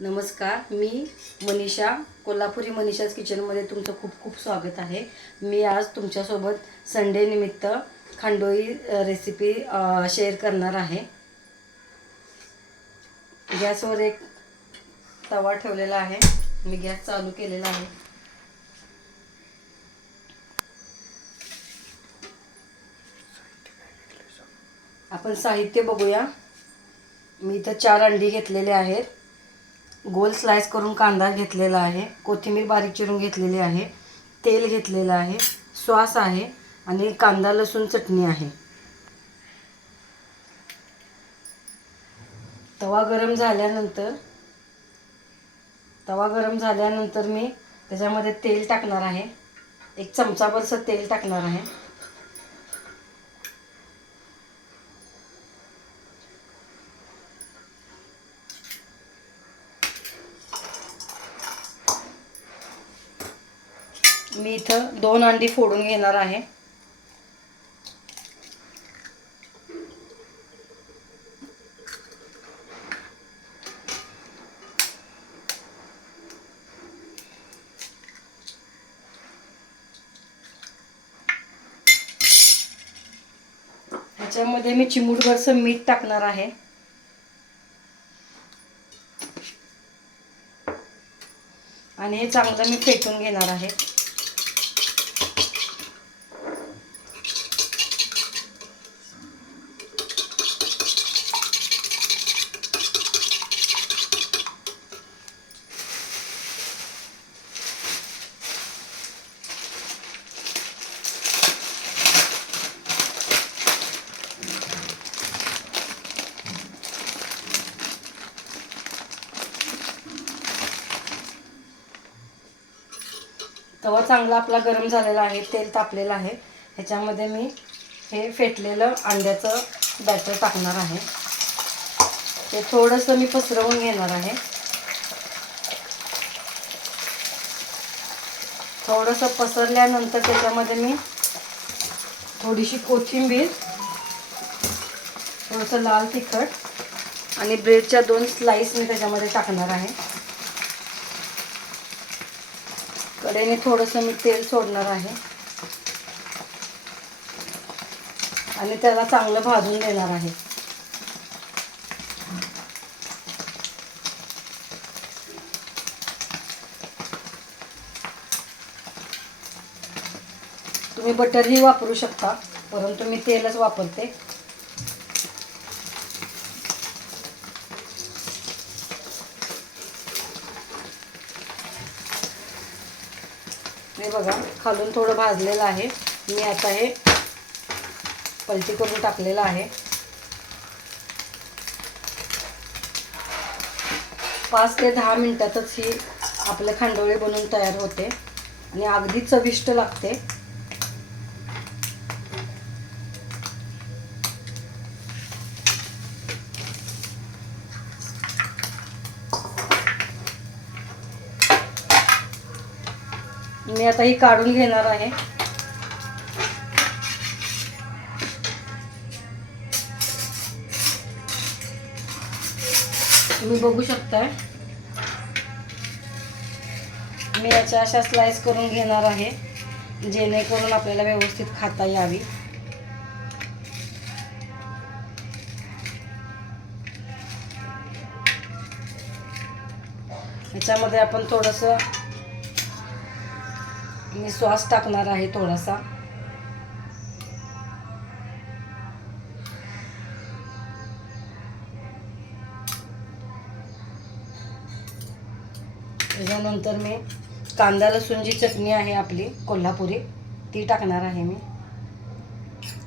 नमस्कार, मी मनीषा, कोल्हापुरी मनीषाज किचनमध्ये तुमचं खूप खूप स्वागत आहे. मी आज तुमच्यासोबत संडे निमित्त खांडोळी रेसिपी शेअर करणार आहे. गॅसवर एक तवा ठेवलेला आहे. मी गॅस चालू केलेला आहे. आपण साहित्य बघूया. मी इथं 4 अंडी घेतलेले आहेत. गोल स्लाइस करून कांदा घेतलेला आहे. कोथिंबीर बारीक चिरून घेतलेली आहे. तेल घेतलेलं आहे. सॉस आहे आणि कांदा लसूण चटणी आहे. तवा गरम झाल्यानंतर मी त्याच्यामध्ये तेल टाकणार आहे. 1 चमचाभर तेल टाकणार आहे. मी इथं 2 अंडी फोडून घेणार आहे. ह्याच्यामध्ये मी चिमूटभर मीठ टाकणार आहे. आणि हे चांगलं मी फेटून घेणार आहे. तवा चांगला आपला गरम झालेला आहे. तेल तापलेलं आहे. ह्याच्यामध्ये मी हे फेटलेलं अंड्याचं बॅटर टाकणार आहे. ते थोडंसं मी पसरवून घेणार आहे. थोडंसं पसरल्यानंतर त्याच्यामध्ये मी थोडीशी कोथिंबीर, थोडंसं लाल तिखट आणि ब्रेडच्या 2 स्लाइस मी त्याच्यामध्ये टाकणार आहे. कढईने थोडंसं मी तेल सोडणार आहे आणि त्याला चांगलं भाजून देणार आहे. तुम्ही बटरही वापरू शकता, परंतु मी तेलच वापरते. हे बघा, खालून थोडं भाजलेलं आहे. मी आता हे पलटी करून टाकलेलं आहे. 5 ते 10 मिनिटातच ही आपले खांडोळे बनवून तयार होते आणि अगदी चविष्ट लागते. मी आता ही काढून घेणार आहे. तुम्ही बघू शकता, मी याच्या अशा स्लाइस करून घेणार आहे, जेणेकरून आपल्याला व्यवस्थित खाता यावी. याच्यामध्ये आपण थोडंसं मी सॉस टाकणार आहे थोडासा. त्याच्यानंतर मी कांदा लसूण जी चटणी आहे आपली कोल्हापुरी, ती टाकणार आहे मी.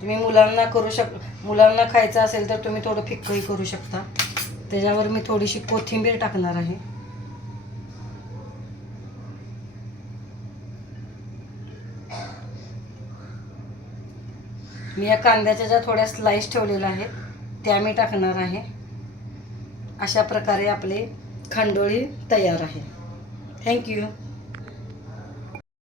तुम्ही मुलांना खायचं असेल तर तुम्ही थोडं फिक्कही करू शकता. त्याच्यावर मी थोडीशी कोथिंबीर टाकणार आहे. मी या कांद्याच्या ज्या थोड्या स्लाइस ठेवलेल्या आहेत त्या मी टाकणार आहे. अशा प्रकारे आपले खांडोळी तयार आहे. थँक्यू.